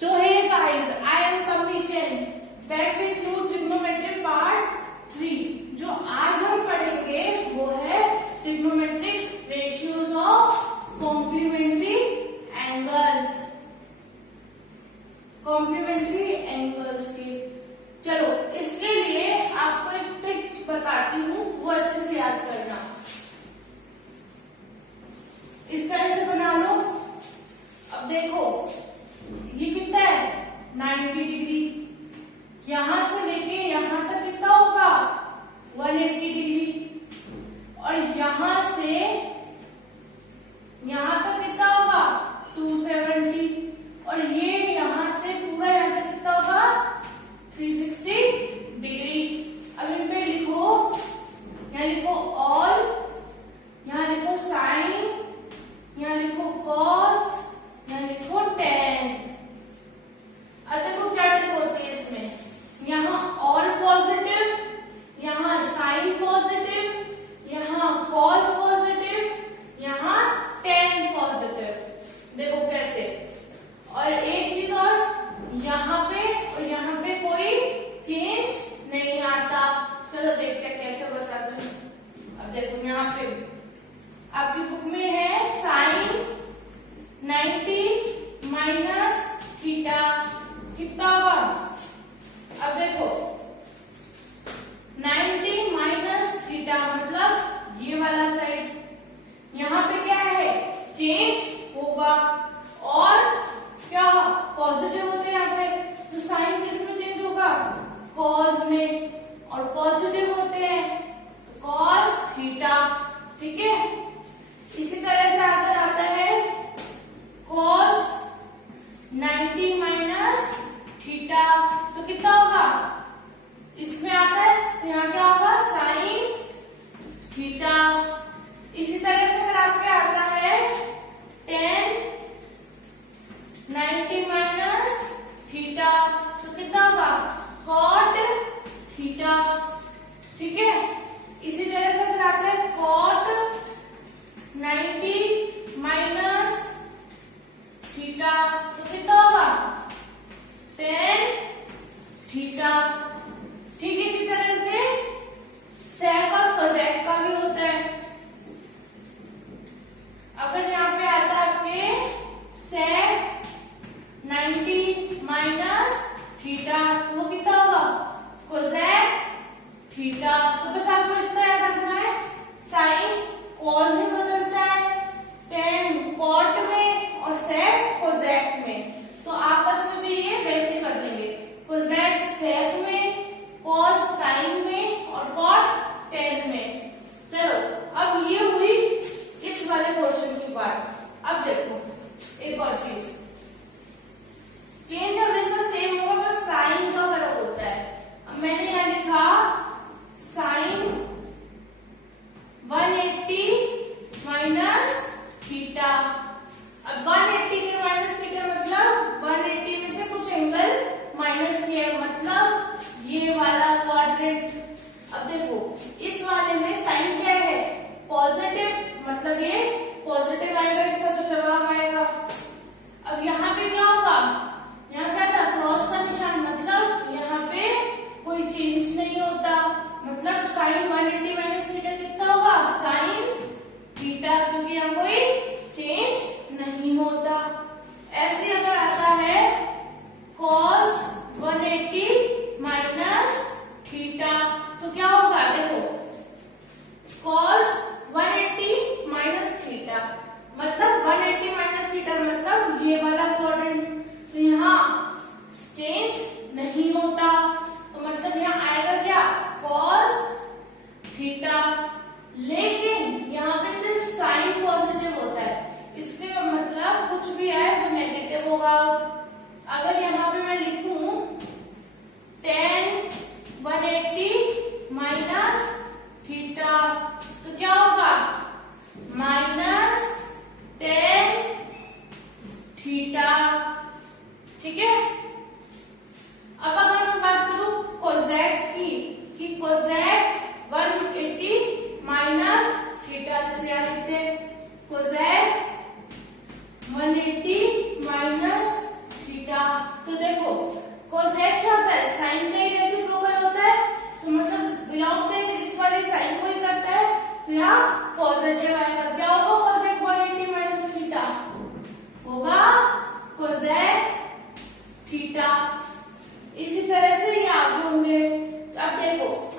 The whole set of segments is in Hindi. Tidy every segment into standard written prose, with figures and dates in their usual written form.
So hey guys, I am Pammi Chen, back with you trigonometry part 3. जो आज हम पढ़ेंगे वो है trigonometric ratios of complementary angles. complementary angles के चलो इसके लिए आपको एक ट्रिक बताती हूँ, वो अच्छे से याद करना. इस तरह से बना लो. अब देखो ये कितना है 90 डिग्री. यहां से लेके यहां तक कितना होगा 180 डिग्री. और यहां से यहां तक कितना होगा 270. और ये यहां से पूरा यहां तक कितना होगा 360 डिग्री. अब इन पे लिखो, यहां लिखो ऑल, यहां लिखो साइन, यहां लिखो कॉस, यहां लिखो tan. अब देखो क्या ट्रिक होती है इसमें. यहाँ ऑल पॉजिटिव, यहाँ साइन पॉजिटिव, यहाँ कॉस पॉजिटिव, यहाँ tan पॉजिटिव. देखो कैसे. और एक चीज और, यहाँ पे और यहाँ पे कोई चेंज नहीं आता. चलो देखते हैं कैसे बता दूं. अब देखो यहाँ पे आपकी बुक में है साइन 90 माइनस थीटा कितना होगा. अब देखो 90 माइनस थीटा मतलब ये वाला साइड. यहाँ पे क्या है चेंज होगा और क्या पॉजिटिव होते हैं यहाँ पे. तो साइन किस में चेंज होगा कॉस में, और पॉजिटिव होते हैं तो कॉस थीटा. ठीक है. इसी तरह से अगर आता है कॉस 90 माइनस थीटा तो कितना होगा. इसमें आता है तो यहाँ क्या होगा साइन थीटा. इसी तरह से अगर आपके आता है tan 90 माइनस थीटा तो कितना होगा कॉट थीटा. ठीक है. इसी तरह से अगर आता है कॉट 90 माइनस थीटा तो कितना होगा tan थीटा. ठीक. इसी तरह से sec और cosec का भी होता है. अगर यहाँ पे आता है आपके sec 90 माइनस थीटा तो वो कितना होगा cosec थीटा. तो बस आपको इतना याद रखना है. साइन कॉस में बदलता है, tan कॉट में और sec cosec में. तो आपस में भी ये वैसे कर लेंगे. cosec sec में, cos साइन में और cot tan में. चलो अब ये हुई इस वाले पोर्शन की बात. अब देखो एक और चीज. चेंज हमेशा सेम होगा, बस साइन का फर्क होता है. अब मैंने यहाँ लिखा साइन 180 माइनस थीटा. अब 180 के माइनस थीटा मतलब 180 में से कुछ एंगल माइनस किया है, मतलब ये वाला क्वाड्रेंट. अब देखो इस वाले में साइन क्या है पॉजिटिव, मतलब ये पॉजिटिव आएगा, इसका तो जवाब आएगा. अब यहाँ पे क्या होगा, यहाँ क्या था क्रॉस का निशान, मतलब यहाँ पे कोई चेंज नहीं होता. मतलब साइन 180 माइनस थीटा कितना होगा साइन थीटा, क्योंकि यहाँ कोई चेंज नहीं होता. ऐसे अगर आता है cos 180 माइनस थीटा तो क्या होगा. देखो cos 180 माइनस थीटा मतलब 180 माइनस थीटा मतलब ये वाला क्वाड्रेंट. तो यहाँ चेंज नहीं होता, तो मतलब यहाँ आएगा क्या cos थीटा. लेकिन यहाँ पे सिर्फ साइन पॉजिटिव होता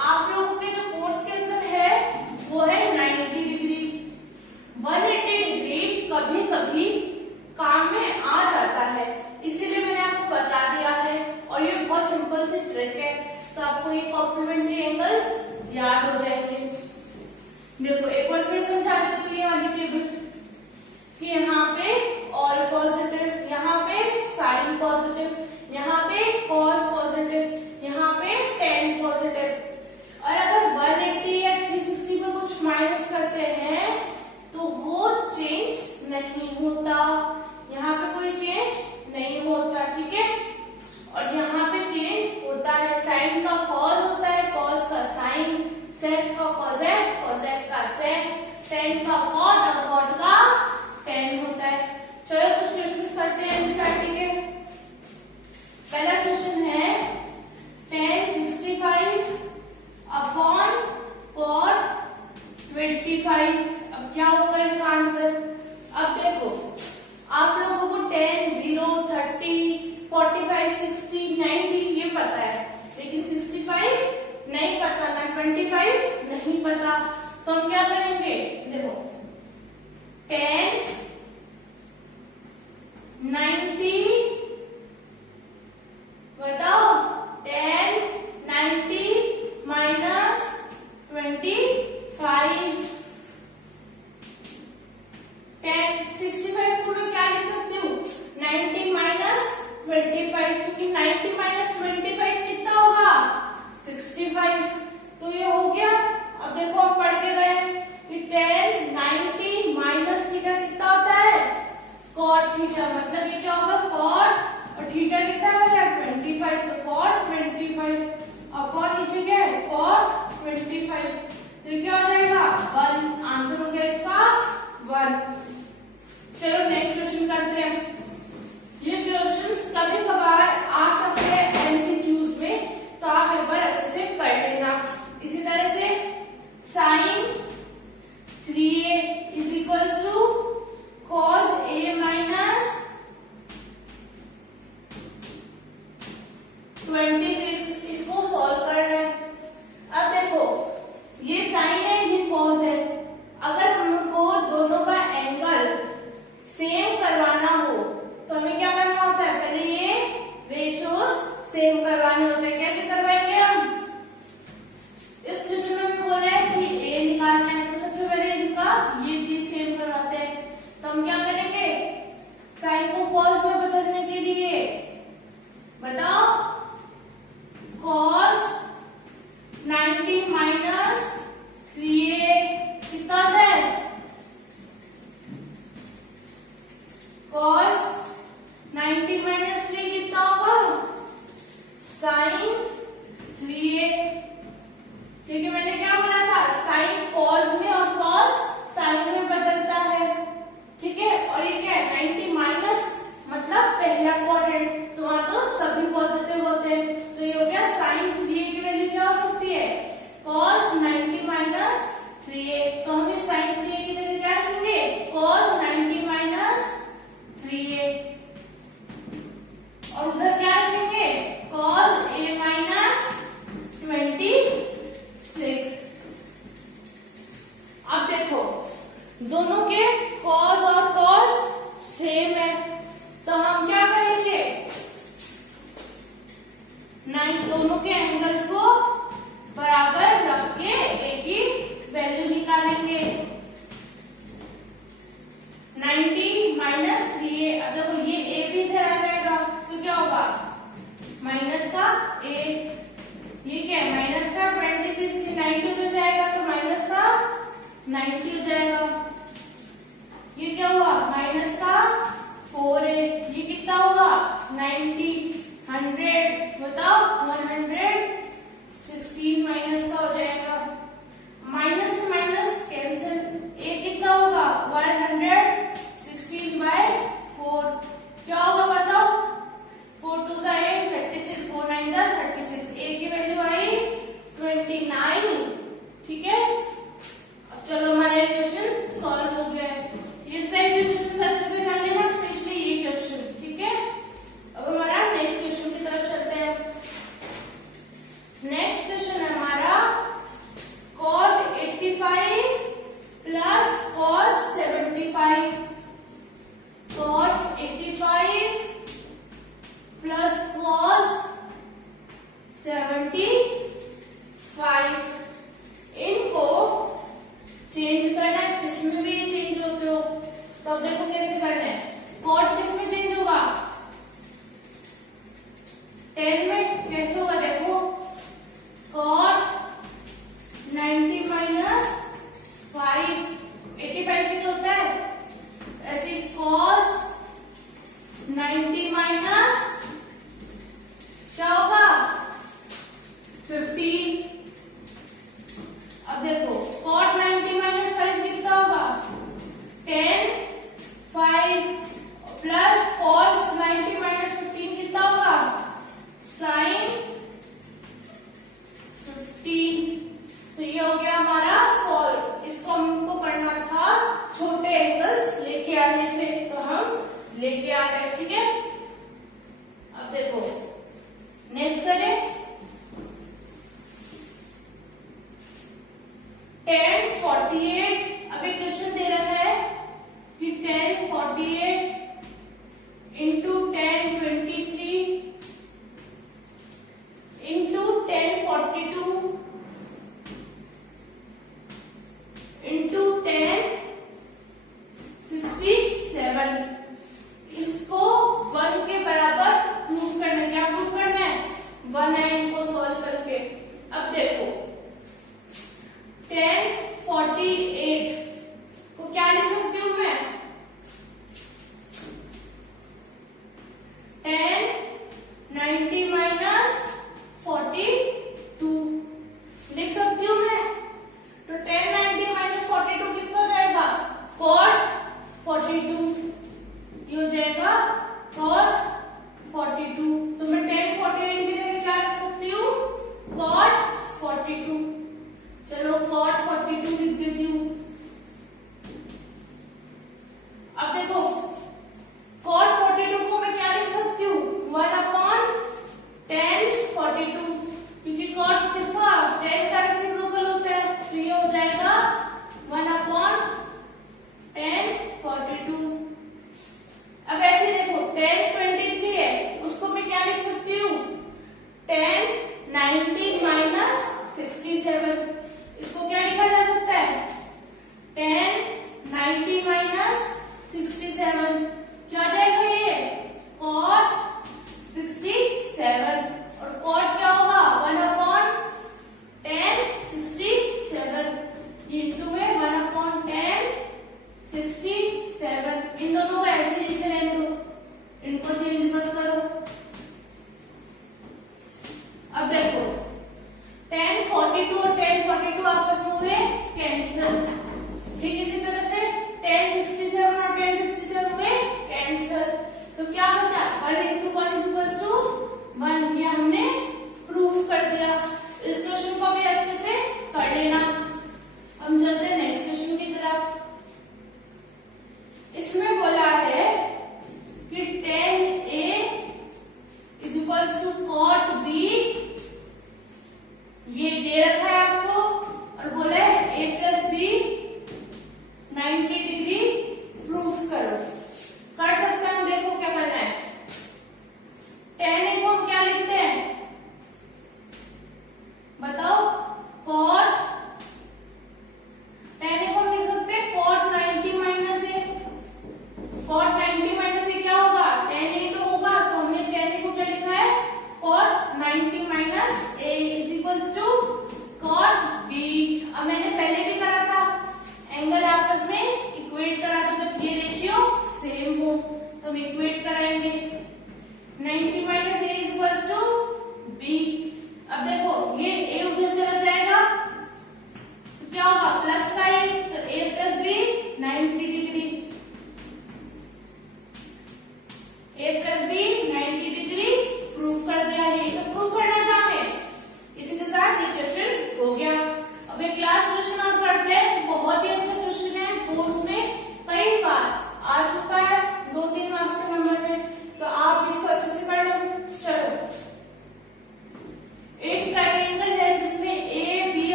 आप लोगों के जो कोर्स के अंदर है वो है 90 डिग्री। 180 डिग्री कभी कभी काम में आ जाता है, इसीलिए मैंने आपको बता दिया है और ये बहुत सिंपल सी ट्रिक है, तो आपको ये कॉम्प्लीमेंट्री एंगल्स याद हो जाएंगे। देखो एक बार फिर समझा देती हूँ ये वाली टेबल कि यहाँ पे ऑल पॉजिटिव, यहाँ पे साइन पॉजिटिव, यहाँ पे कॉस पॉजिटिव, यहाँ पे टेन पॉजिटिव। और अगर 180 या 360 में कुछ माइनस करते हैं तो वो चेंज नहीं होता, यहाँ पे कोई चेंज नहीं होता, ठीक है। और यहाँ पे चेंज होता है, साइन का कॉस होता है, कॉस का साइन, सेक का कॉसेक, कॉसेक का सेक, टेन का कॉट और कॉट का टेन होता है। चलो कुछ क्वेश्चन करते हैं एनसीईआरटी के। पहला क्वेश्चन है tan 65 अपॉन cot 25। अब क्या होगा इसका आंसर? अब देखो आप लोगों को 10, 0, 30, 45, 60, 90 ये पता है, लेकिन 65 नहीं पता ना 25 नहीं पता, तो हम क्या करेंगे? देखो 10, 90 बताओ 10, 90 माइनस 25, 10, 65 को मैं क्या लिख सकती हूँ? 90 माइनस 25, क्योंकि 90 माइनस 25 कितना होगा? 65। तो ये हो गया। अब देखो हम पढ़ के गए कि 10, 90 माइनस थीटा कितना होता है? Cot theta. मतलब ये क्या होगा? कॉट और थीटा कितना है मेरा? 25। तो कॉट 25 अपॉन नीचे क्या है? कॉट 25। तो क्या हो जाएगा? 1। आंसर हो गया इसका 1। चलो नेक्स्ट क्वेश्चन करते हैं। ये क्वेश्चंस कभी कभार आ सकते हैं एमसीक्यूज में, तो आप एक बार अच्छे से कर लेना। इसी तरह से sine 3a is equals to cos a minus 26, इसको सॉल्व करना है। अब देखो ये साइन है, ये cos है। अगर हमको दोनों का एंगल सेम करवाना हो तो हमें क्या करना होता है? पहले ये रेशियोज सेम करवाने होते हैं। कैसे करवाएंगे हम? इस क्वेश्चन में भी बोला है कि a निकालना है, तो सबसे पहले इनका ये चीज सेम करवाते हैं। तो हम क्या करेंगे? साइन को कॉस में बदलने के लिए बताओ cos 90 माइनस 3a कितना है? cos 90 माइनस 3 कितना होगा? Sign 3a। ठीक है, मैंने क्या बोला था? साइन कॉस में और कॉस साइन में बदलता है, ठीक है। और ये क्या है? 90 माइनस मतलब पहला क्वाड्रेंट, तो वहां तो सभी पॉजिटिव होते हैं। तो ये हो गया साइन 3a की वैल्यू क्या हो सकती है? cos 90 minus 3a। तो हम इस साइन 3a की जगह क्या रखेंगे? cos 90 minus 3a। और उधर क्या रखेंगे? cos a minus 26। अब देखो दोनों के cos और cos सेम है, तो हम क्या करेंगे? दोनों के एंगल्स को बराबर रख के एक ही वैल्यू निकालेंगे। 90 माइनस 3a। अब देखो ये a भी इधर आ जाएगा, तो क्या होगा? माइनस का a। ये क्या है? माइनस का 26, 90 उधर जाएगा तो माइनस का 90 हो जाएगा। ये क्या हुआ? माइनस का 4a। ये कितना हुआ? 90, 100 बताओ 116 माइनस का हो जाएगा। माइनस से माइनस कैंसिल, a कितना होगा? 116/4। क्या होगा बताओ? 4 2 8, 36, 4 9 36। a की वैल्यू आई 29, ठीक है। अब चलो हमारे 1048 अभी क्वेश्चन दे रखा है कि 1048 इंटू 1023 इंटू 1042 इंटू 1067 इसको 1 के बराबर प्रूव करना है। क्या प्रूव करना है? 1 है इनको सॉल्व करके। अब देखो 1048 को क्या लिख सकती हूं मैं? 1090 माइनस 42 लिख सकती हूं मैं। तो 1090 माइनस 42 कितना हो जाएगा? cot 42 ये हो जाएगा cot 42। तो मैं 1048 की जगह क्या लिख सकती हूँ? cot 42। चलो cot 42 लिख देती हूँ। अब देखो cot 42 को मैं क्या लिख सकती हूँ? 1/1042 क्योंकि cot किसका 10 का रेसिप्रोकल होता है, तो ये हो जाएगा 1/1042। अब ऐसे देखो 1023 है उसको मैं क्या लिख सकती हूँ? 1090 माइनस 67 इसको क्या लिखा जा सकता है? 1090 माइनस 67 क्या हो जाएगा? ये cot 67 और cot क्या होगा? 1/1067 इंटू में 1/1067। इन दोनों को ऐसे लिखते रहने दो, इनको चेंज मत करो। अब देखो 1042 और 1042 आपस में हुए कैंसिल। ठीक इसी तरह से 1067 और 1067 हुए कैंसिल। तो क्या बचा? 1 into 1 is equals to 1। ये हमने प्रूफ कर दिया। इस क्वेश्चन को भी अच्छे से पढ़ लेना। हम चलते हैं नेक्स्ट क्वेश्चन की तरफ। इसमें बोला है कि 10a is equals to cot b। ये दे रखा है आपको और बोला है a plus b 90 degree proof करो। कर सकते हैं हम। देखो क्या करना है। 10a को हम क्या लिखते हैं? बताओ। cot 10a को हम लिख सकते हैं cot 90 minus a। cot 90 minus a क्या होगा? 10a तो होगा, तो हमने 10a को क्या लिखा है? cot 90 minus a is equals to cot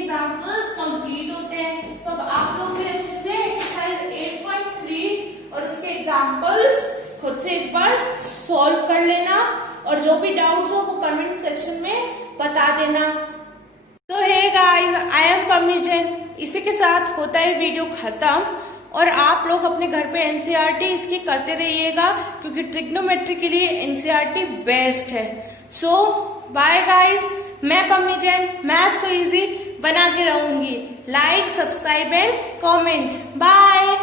examples complete होते हैं। तो अब आप लोग भी अच्छे से एक्सरसाइज 8.3 और उसके एग्जाम्पल्स खुद से एक बार सॉल्व कर लेना और जो भी डाउट्स हो वो कमेंट सेक्शन में बता देना। तो hey guys, I am Pammi Jain. इसी के साथ होता है वीडियो खत्म और आप लोग अपने घर पे एनसीईआरटी इसकी करते रहिएगा क्योंकि ट्रिग्नोमेट्री के लिए एनसीईआरटी बेस्ट है। सो बाय गाइस, मैं पम्मी जैन मैथ्स को इजी बना के रहूंगी। Like, subscribe and comment. Bye.